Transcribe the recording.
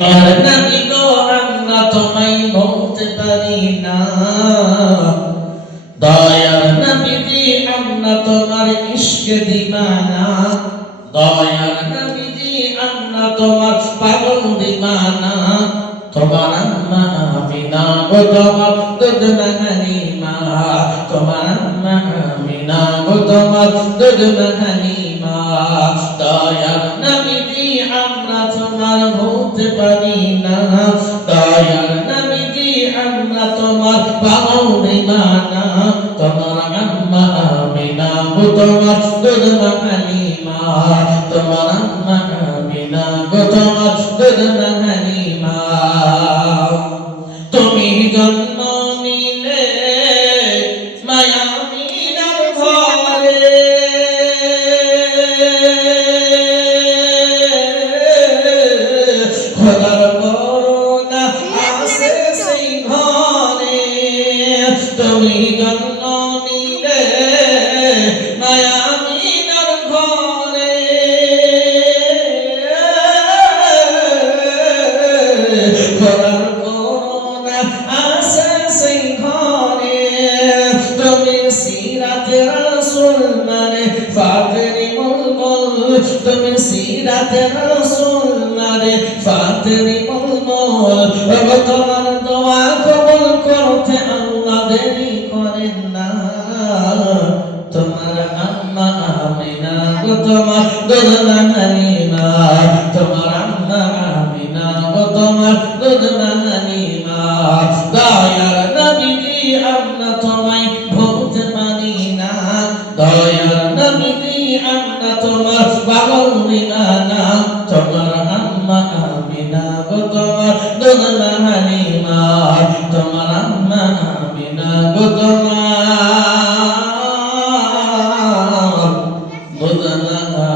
আর নবী গো আমরা তোমায় ভুলতে পারি না, দয়ার নবীজি আমরা তোমার ইশকে দিবানা, দয়ার নবীজি আমরা তোমার পাগল দিবানা। তোমার আম্মা আমিনা গো তোমার দুধ হালিমা, তোমার আম্মা আমিনা গো তোমার দুধ হালিমা। দয়ার নবীজি আমরা তোমার ভুলতে পারি না, দয়ার নবীজি আমরা তোমার পাগল দিবানা। তোমার আম্মা আমিনা গো তোমার দুধ হালিমা, তোমার আম্মা আমিনা গো তোমার দুধ হালিমা। তুমি জন্ম নিলে মায়ামিনার ঘরে, খোদার করুণা আছে সেই ঘরে। তুমি জন্ম নিলে মায়ামিনার ঘরে, খোদার করুণা আছে সেই ঘরে। তুমি সিরাতে রাসূল মানে ফাতেরি বুলবুল, তুমি সিরাতে রাসূল মানে ফাতেরি বুলবুল। ওগো তোমার দোয়া কবুল করতে আল্লাহ দেরি করেন না। তোমার আম্মা আমিনা গো তোমার দুধ হালিমা, তোমার আম্মা আমিনা গো তোমার দুধ হালিমা। দয়ার নবীজি আমরা তোমায় ভুলতে পারি না, দয়ার নবীজি আমরা তোমার পাগল দিবানা। তোমার আম্মা আমিনা গো তোমার দুধ হালিমা, তোমার আম্মা আমিনা গো তোমার দুধ হালিমা।